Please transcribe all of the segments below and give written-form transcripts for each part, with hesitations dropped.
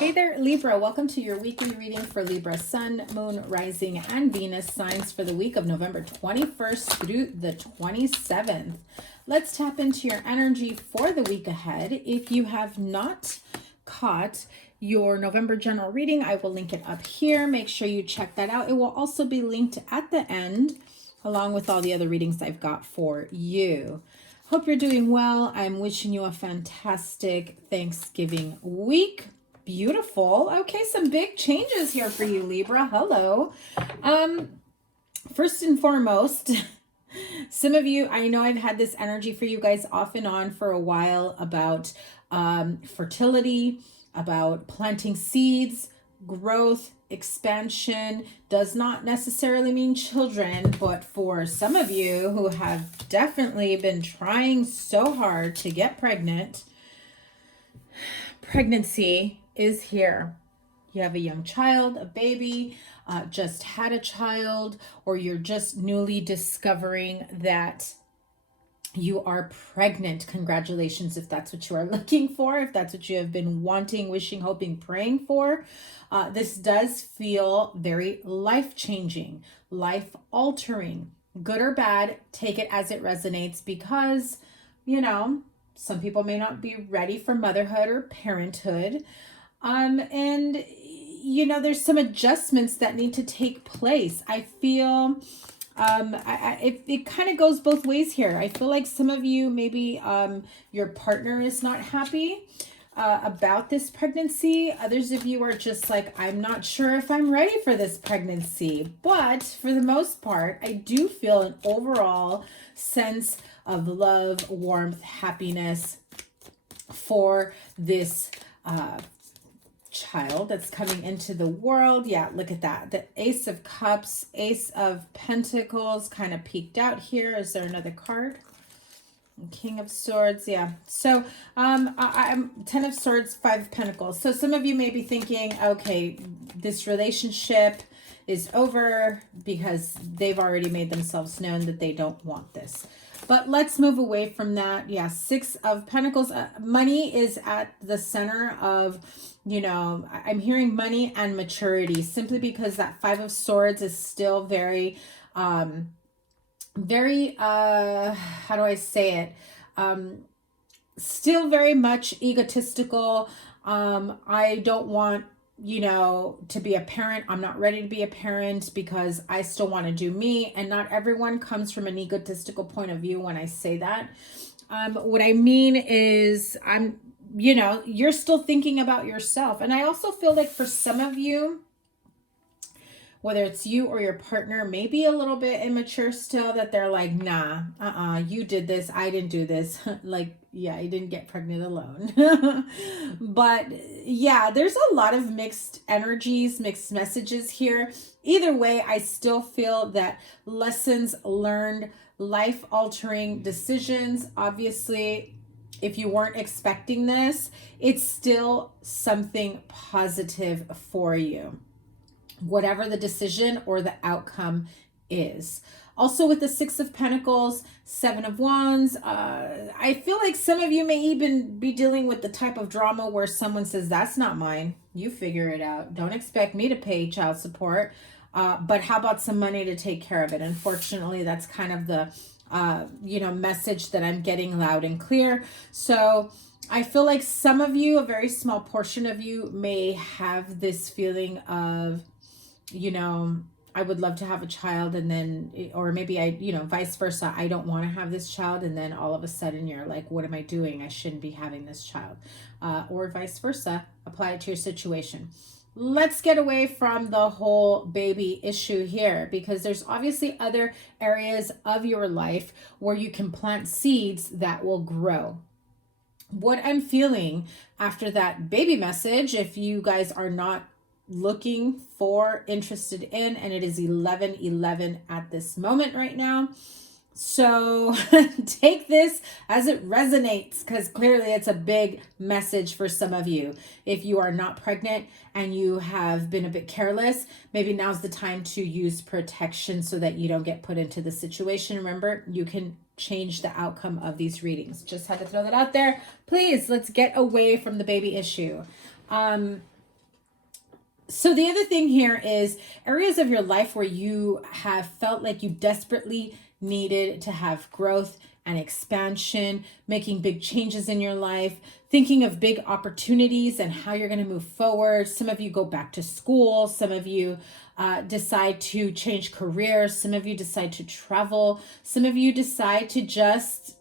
Hey there, Libra. Welcome to your weekly reading for Libra Sun, Moon, Rising, and Venus signs for the week of November 21st through the 27th. Let's tap into your energy for the week ahead. If you have not caught your November general reading, I will link it up here. Make sure you check that out. It will also be linked at the end, along with all the other readings I've got for you. Hope you're doing well. I'm wishing you a fantastic Thanksgiving week. Beautiful. Okay, some big changes here for you, Libra. Hello. First and foremost, some of you, I know I've had this energy for you guys off and on for a while about fertility, about planting seeds, growth, expansion. Does not necessarily mean children, but for some of you who have definitely been trying so hard to get pregnant, pregnancy is here. You have a young child, a baby, just had a child, or you're just newly discovering that you are pregnant. Congratulations if that's what you are looking for, if that's what you have been wanting, wishing, hoping, praying for. This does feel very life-changing, life-altering. Good or bad, take it as it resonates because, you know, some people may not be ready for motherhood or parenthood. And, you know, there's some adjustments that need to take place. I feel it kind of goes both ways here. I feel like some of you, maybe your partner is not happy about this pregnancy. Others of you are just like, I'm not sure if I'm ready for this pregnancy. But for the most part, I do feel an overall sense of love, warmth, happiness for this child that's coming into the world. Yeah, look at that. The Ace of Cups, Ace of Pentacles kind of peeked out here. Is there another card? King of Swords. Yeah. So I'm 10 of Swords, 5 of Pentacles. So some of you may be thinking, okay, this relationship is over because they've already made themselves known that they don't want this. But let's move away from that. Yeah, 6 of Pentacles. Money is at the center of, you know, I'm hearing money and maturity simply because that 5 of Swords is still very, how do I say it? Still very much egotistical. I don't want, you know, to be a parent. I'm not ready to be a parent because I still want to do me. And not everyone comes from an egotistical point of view when I say that. What I mean is you know, you're still thinking about yourself. And I also feel like for some of you, whether it's you or your partner, maybe a little bit immature still, that they're like, nah, you did this, I didn't do this. Like, yeah, you didn't get pregnant alone. But yeah, there's a lot of mixed energies, mixed messages here. Either way, I still feel that lessons learned, life-altering decisions. Obviously, if you weren't expecting this, it's still something positive for you, whatever the decision or the outcome is. Also with the 6 of Pentacles, 7 of Wands, I feel like some of you may even be dealing with the type of drama where someone says, that's not mine, you figure it out. Don't expect me to pay child support, but how about some money to take care of it? Unfortunately, that's kind of the you know, message that I'm getting loud and clear. So I feel like some of you, a very small portion of you, may have this feeling of, you know, I would love to have a child, and then, or maybe you know, vice versa, I don't want to have this child, and then all of a sudden you're like, what am I doing? I shouldn't be having this child. Or vice versa, apply it to your situation. Let's get away from the whole baby issue here, because there's obviously other areas of your life where you can plant seeds that will grow. What I'm feeling after that baby message, if you guys are not looking for, interested in, and it is 11:11 at this moment right now, so take this as it resonates, because clearly it's a big message for some of you. If you are not pregnant and you have been a bit careless, maybe now's the time to use protection so that you don't get put into the situation. Remember, you can change the outcome of these readings. Just had to throw that out there. Please, let's get away from the baby issue. So the other thing here is areas of your life where you have felt like you desperately needed to have growth and expansion, making big changes in your life, thinking of big opportunities and how you're going to move forward. Some of you go back to school. Some of you decide to change careers. Some of you decide to travel. Some of you decide to just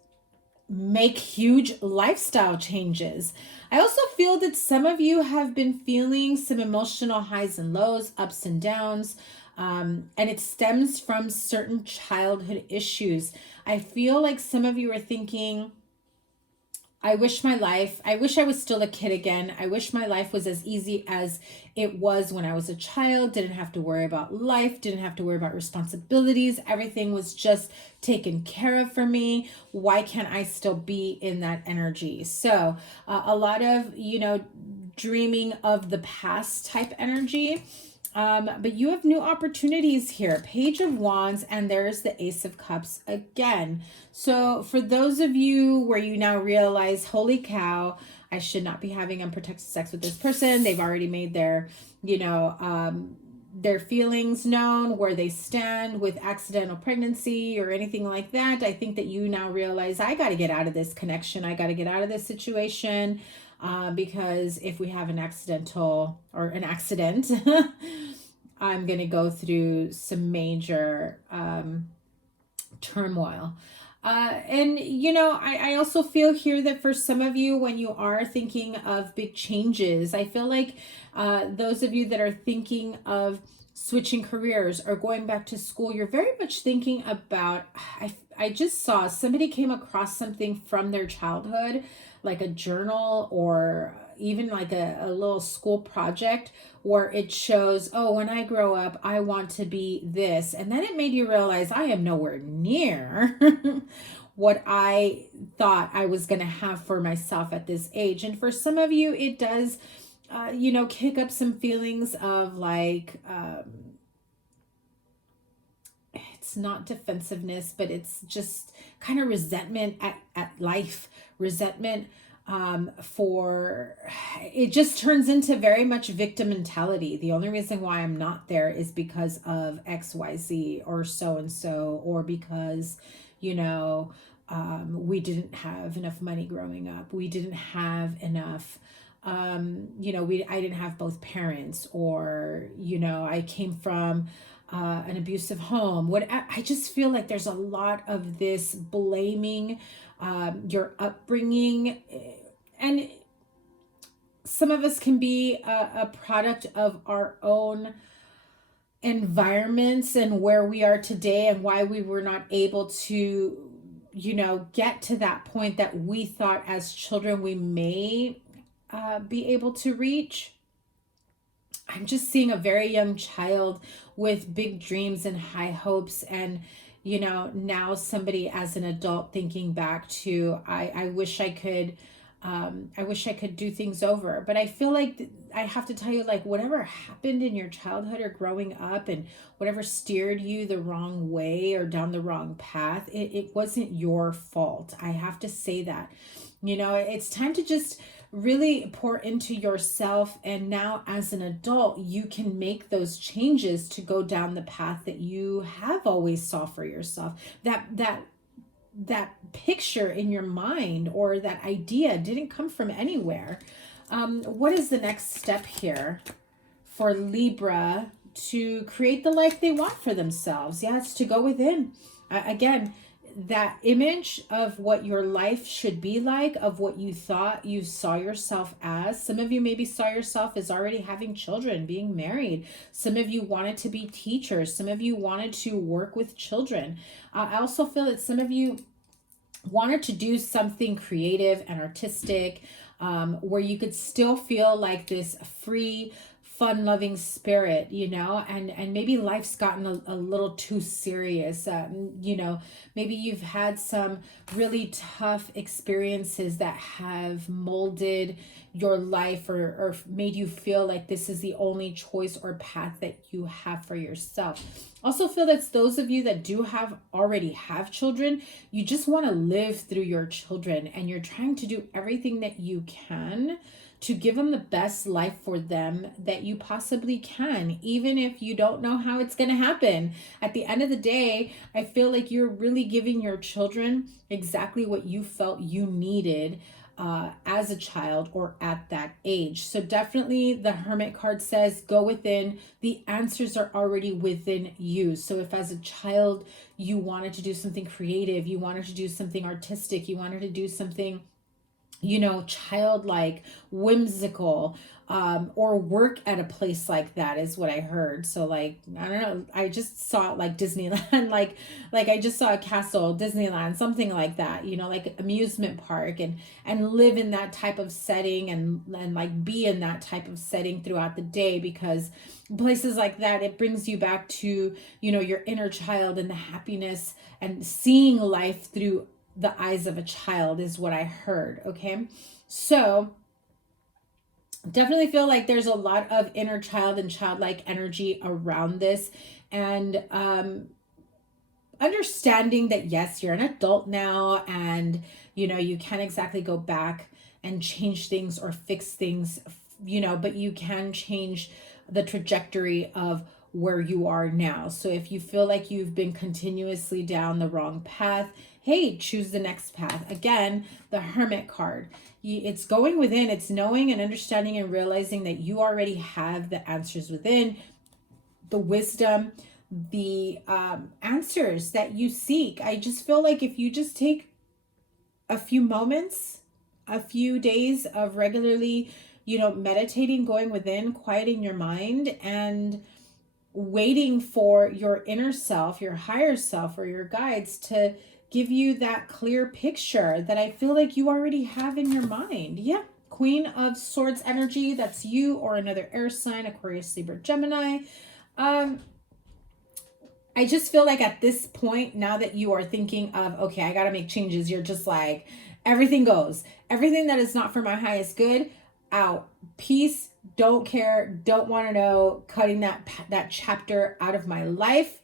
make huge lifestyle changes. I also feel that some of you have been feeling some emotional highs and lows, ups and downs, and it stems from certain childhood issues. I feel like some of you are thinking, I wish I was still a kid again. I wish my life was as easy as it was when I was a child. Didn't have to worry about life, didn't have to worry about responsibilities. Everything was just taken care of for me. Why can't I still be in that energy? So a lot of, dreaming of the past type energy. But you have new opportunities here. Page of Wands, and there's the Ace of Cups again. So for those of you where you now realize, holy cow, I should not be having unprotected sex with this person. They've already made their, their feelings known, where they stand with accidental pregnancy or anything like that. I think that you now realize, I got to get out of this connection. I got to get out of this situation. Because if we have an accident, I'm going to go through some major turmoil. I also feel here that for some of you, when you are thinking of big changes, I feel like those of you that are thinking of switching careers or going back to school, you're very much thinking about, I just saw somebody came across something from their childhood, like a journal or even like a little school project where it shows, oh, when I grow up, I want to be this. And then it made you realize I am nowhere near what I thought I was going to have for myself at this age. And for some of you, it does, kick up some feelings of like, it's not defensiveness, but it's just kind of resentment at life, resentment for it just turns into very much victim mentality. The only reason why I'm not there is because of XYZ or so and so, or because, we didn't have enough money growing up. We didn't have enough, I didn't have both parents, or, I came from an abusive home. I just feel like there's a lot of this blaming your upbringing, and some of us can be a product of our own environments and where we are today and why we were not able to, get to that point that we thought as children we may be able to reach. I'm just seeing a very young child with big dreams and high hopes, and now somebody as an adult thinking back to, I wish I could do things over. But I feel like I have to tell you, like, whatever happened in your childhood or growing up and whatever steered you the wrong way or down the wrong path, it wasn't your fault. I have to say that. It's time to just really pour into yourself, and now as an adult you can make those changes to go down the path that you have always saw for yourself. That picture in your mind or that idea didn't come from anywhere. What is the next step here for Libra to create the life they want for themselves? Yeah, it's to go within. Again, that image of what your life should be like, of what you thought you saw yourself as. Some of you maybe saw yourself as already having children, being married. Some of you wanted to be teachers. Some of you wanted to work with children. I also feel that some of you wanted to do something creative and artistic, where you could still feel like this free, fun-loving spirit, and maybe life's gotten a little too serious. Maybe you've had some really tough experiences that have molded your life or made you feel like this is the only choice or path that you have for yourself. Also feel that's those of you that do already have children, you just want to live through your children, and you're trying to do everything that you can to give them the best life for them that you possibly can, even if you don't know how it's going to happen. At the end of the day, I feel like you're really giving your children exactly what you felt you needed as a child or at that age. So definitely the Hermit card says go within. The answers are already within you. So if as a child you wanted to do something creative, you wanted to do something artistic, you wanted to do something, you know, childlike, whimsical, or work at a place like that is what I heard. So like, I don't know, I just saw it like Disneyland, like I just saw a castle, Disneyland, something like that, you know, like amusement park, and live in that type of setting and like be in that type of setting throughout the day, because places like that, it brings you back to, you know, your inner child and the happiness and seeing life through the eyes of a child is what I heard. Okay. So definitely feel like there's a lot of inner child and childlike energy around this, and understanding that yes, you're an adult now, and you know, you can't exactly go back and change things or fix things, you know, but you can change the trajectory of where you are now. So if you feel like you've been continuously down the wrong path, hey, choose the next path. Again, the Hermit card. It's going within. It's knowing and understanding and realizing that you already have the answers within, the wisdom, the answers that you seek. I just feel like if you just take a few moments, a few days of regularly, you know, meditating, going within, quieting your mind, and waiting for your inner self, your higher self, or your guides to give you that clear picture that I feel like you already have in your mind. Yeah. Queen of Swords energy. That's you or another air sign, Aquarius, Libra, Gemini. I just feel like at this point, now that you are thinking of, okay, I got to make changes, you're just like, everything goes. Everything that is not for my highest good, out. Peace, don't care, don't want to know, cutting that chapter out of my life.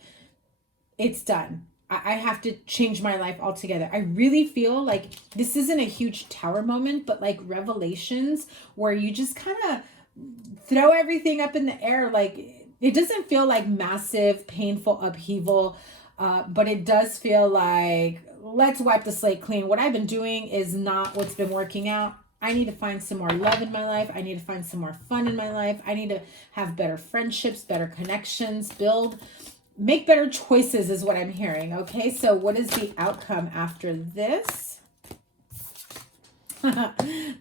It's done. I have to change my life altogether. I really feel like this isn't a huge tower moment, but like revelations where you just kind of throw everything up in the air. Like it doesn't feel like massive, painful upheaval, but it does feel like, let's wipe the slate clean. What I've been doing is not what's been working out. I need to find some more love in my life. I need to find some more fun in my life. I need to have better friendships, better connections, make better choices is what I'm hearing. Okay, so what is the outcome after this?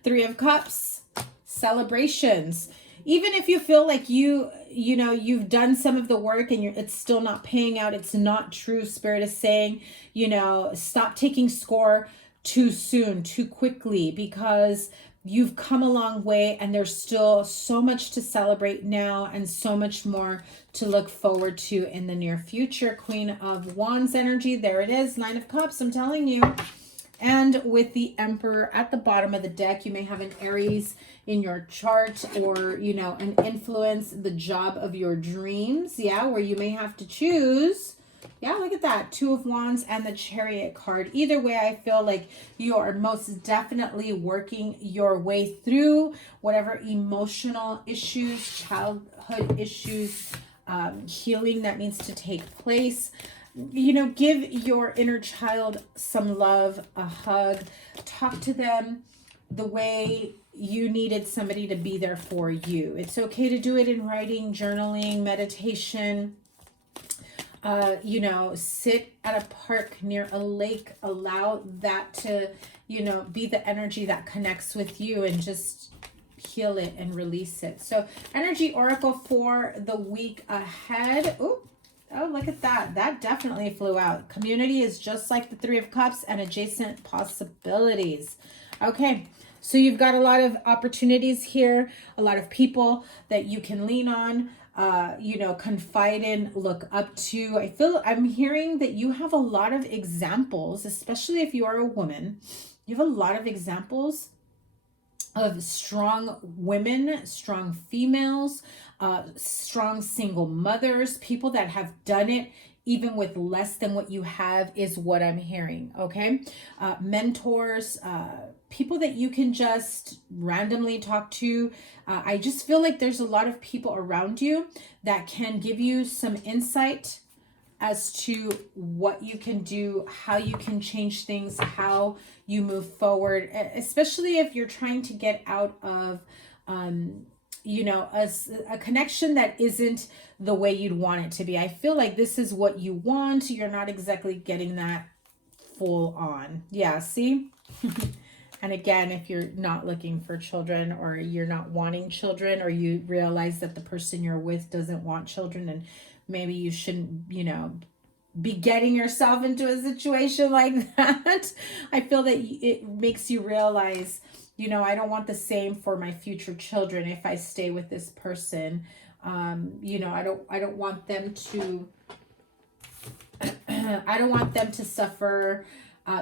Three of Cups, celebrations. Even if you feel like you know, you've done some of the work and it's still not paying out, it's not true. Spirit is saying, you know, stop taking score too soon, too quickly, because you've come a long way and there's still so much to celebrate now and so much more to look forward to in the near future. Queen of Wands energy. There it is. Nine of Cups. I'm telling you. And with the Emperor at the bottom of the deck, you may have an Aries in your chart, or, you know, an influence, the job of your dreams. Yeah, where you may have to choose. Yeah, look at that. Two of Wands and the Chariot card. Either way, I feel like you are most definitely working your way through whatever emotional issues, childhood issues, healing that needs to take place. You know, give your inner child some love, a hug, talk to them the way you needed somebody to be there for you. It's okay to do it in writing, journaling, meditation. You know, sit at a park near a lake, allow that to, you know, be the energy that connects with you, and just heal it and release it. So energy oracle for the week ahead. Ooh. Oh, look at that. That definitely flew out. Community is just like the Three of Cups and adjacent possibilities. Okay, so you've got a lot of opportunities here, a lot of people that you can lean on, you know, confide in, look up to. I'm hearing that you have a lot of examples, especially if you are a woman. You have a lot of examples of strong women, strong females, strong single mothers, people that have done it even with less than what you have is what I'm hearing. Okay. Mentors, people that you can just randomly talk to. I just feel like there's a lot of people around you that can give you some insight as to what you can do, how you can change things, how you move forward, especially if you're trying to get out of, you know, a connection that isn't the way you'd want it to be. I feel like this is what you want. You're not exactly getting that full on. Yeah, see? And again, if you're not looking for children, or you're not wanting children, or you realize that the person you're with doesn't want children, and maybe you shouldn't, you know, be getting yourself into a situation like that. I feel that it makes you realize, you know, I don't want the same for my future children if I stay with this person. You know, I don't want them to I don't want them to suffer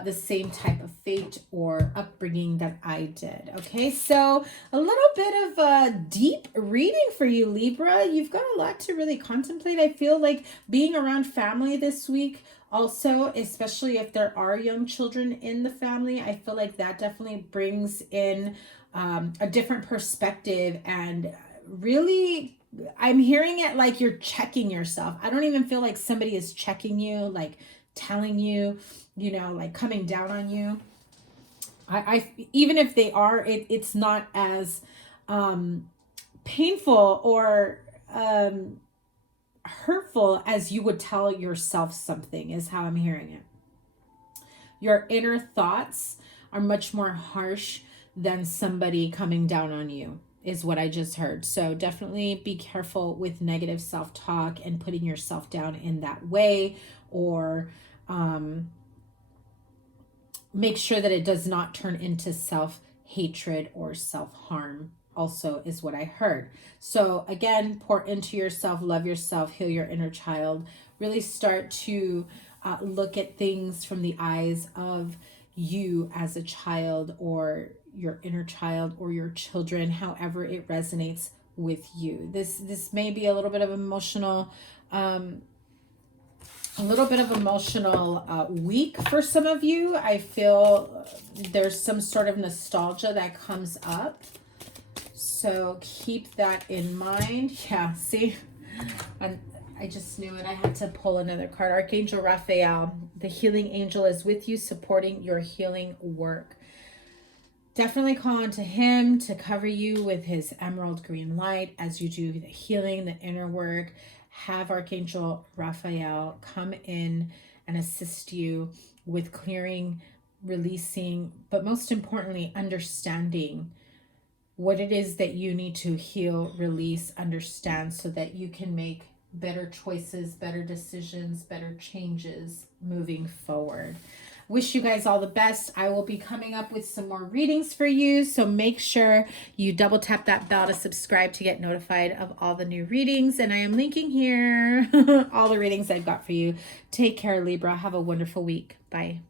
the same type of fate or upbringing that I did. Okay, so a little bit of a deep reading for you, Libra. You've got a lot to really contemplate. I feel like being around family this week also, especially if there are young children in the family, I feel like that definitely brings in a different perspective. And really, I'm hearing it like you're checking yourself. I don't even feel like somebody is checking you, like telling you, you know, like coming down on you. I even if they are, it's not as painful or hurtful as you would tell yourself something, is how I'm hearing it. Your inner thoughts are much more harsh than somebody coming down on you, is what I just heard. So definitely be careful with negative self-talk and putting yourself down in that way, or make sure that it does not turn into self-hatred or self-harm, also is what I heard. So again, pour into yourself, love yourself, heal your inner child, really start to look at things from the eyes of you as a child, or your inner child, or your children, however it resonates with you. This may be a little bit of emotional week for some of you. I feel there's some sort of nostalgia that comes up. So keep that in mind. Yeah, see? I just knew it. I had to pull another card. Archangel Raphael, the healing angel, is with you, supporting your healing work. Definitely call on to him to cover you with his emerald green light as you do the healing, the inner work. Have Archangel Raphael come in and assist you with clearing, releasing, but most importantly, understanding what it is that you need to heal, release, understand, so that you can make better choices, better decisions, better changes moving forward. Wish you guys all the best. I will be coming up with some more readings for you, so make sure you double tap that bell to subscribe to get notified of all the new readings. And I am linking here all the readings I've got for you. Take care, Libra. Have a wonderful week. Bye.